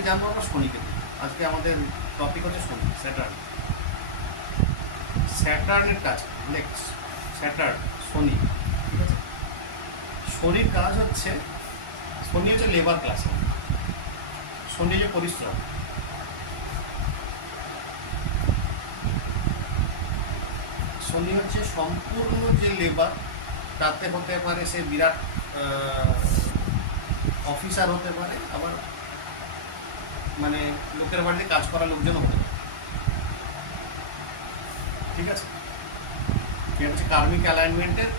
আজকে জানবো আমরা শনিকে নিয়ে। আজকে আমাদের টপিক হচ্ছে শনি, স্যাটার্ন। স্যাটার্নের কাজ নেক্সট, স্যাটার্ন, শনি। ঠিক আছে, শনির কাজ হচ্ছে, শনি হচ্ছে লেবার ক্লাস, শনি হচ্ছে পরিশ্রম। শনি হচ্ছে সম্পূর্ণ যে লেবার, তাতে হতে পারে সে বিরাট অফিসার হতে পারে, আবার মানে লোকের বাড়িতে কাজ করা লোকজনও হতে পারে। ঠিক আছে, এটা হচ্ছে কার্মিক অ্যালাইনমেন্টের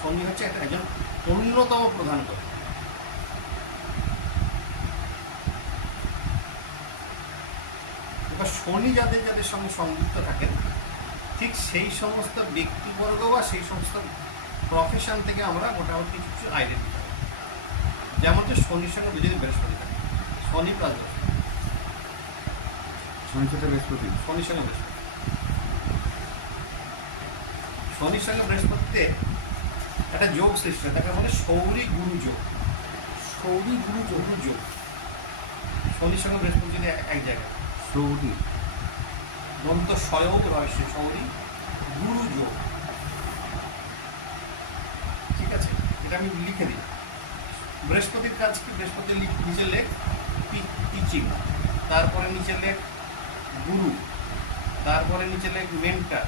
শনি হচ্ছে একজন অন্যতম প্রধান করে। এবার শনি যাদের যাদের সঙ্গে সংযুক্ত থাকেন, ঠিক সেই সমস্ত ব্যক্তিবর্গ বা সেই সমস্ত প্রফেশন থেকে আমরা মোটামুটি কিছু আইডেন্টিফাই, যেমন হচ্ছে শনির সঙ্গে যদি বৃহস্পতি থাকে, শনি প্লাস শনির সাথে বৃহস্পতি, শনির সঙ্গে বৃহস্পতি, শনির সঙ্গে বৃহস্পতিতে একটা যোগ সৃষ্টি হয়, তাকে বলে সৌরী গুরু যোগ। সৌরী গুরু যোগ, শনির সঙ্গে বৃহস্পতি যদি এক জায়গায়, সৌরী দন্ত সয়োগ রহস্য, সৌরী গুরু যোগ। ঠিক আছে, এটা আমি লিখে দিই। বৃহস্পতির কাজ কি? বৃহস্পতির নিচে লেখ টিচিং, তারপরে নিচে লেখ গুরু, তারপরে নিচে লেখ মেন্টার,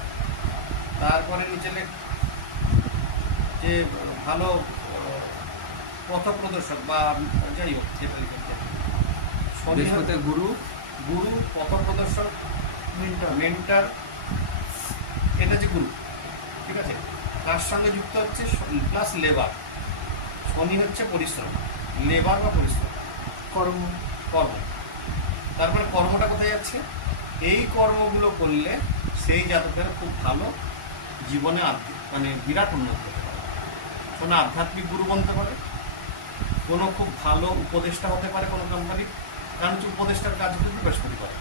তারপরে নিচে লেখ যে ভালো পথপ্রদর্শক বা যাই হোক যেটা লিখেছে। বৃহস্পতির গুরু, গুরু, পথপ্রদর্শক, মেন্টার, এটা যে গুরু। ঠিক আছে, তার সঙ্গে যুক্ত হচ্ছে প্লাস লেবার। শনি হচ্ছে পরিশ্রম, লেবার বা পরিশ্রম, কর্ম। কর্ম। তারপরে কর্মটা কোথায় যাচ্ছে? এই কর্মগুলো করলে সেই জাতকের খুব ভালো জীবনে মানে বিরাট উন্নতি হতে পারে। কোনো আধ্যাত্মিক গুরু বনতে পারে, কোনো খুব ভালো উপদেষ্টা হতে পারে কোনো কোম্পানির, কারণ উপদেষ্টার কাজ কিন্তু বৃহস্পতি করে।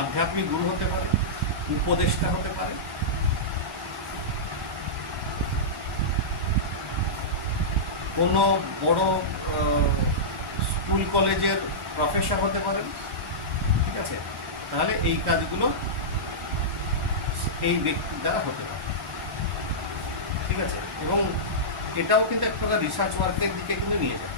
আধ্যাত্মিক গুরু হতে পারে, উপদেষ্টা হতে পারে, কোনো বড় স্কুল কলেজের প্রফেসর হতে পারেন। ঠিক আছে, তাহলে এই কাজগুলো এই ব্যক্তির দ্বারা হতে পারে। ঠিক আছে, এবং এটাও কিন্তু এক প্রকার রিসার্চ ওয়ার্কের দিকে কিন্তু নিয়ে যায়।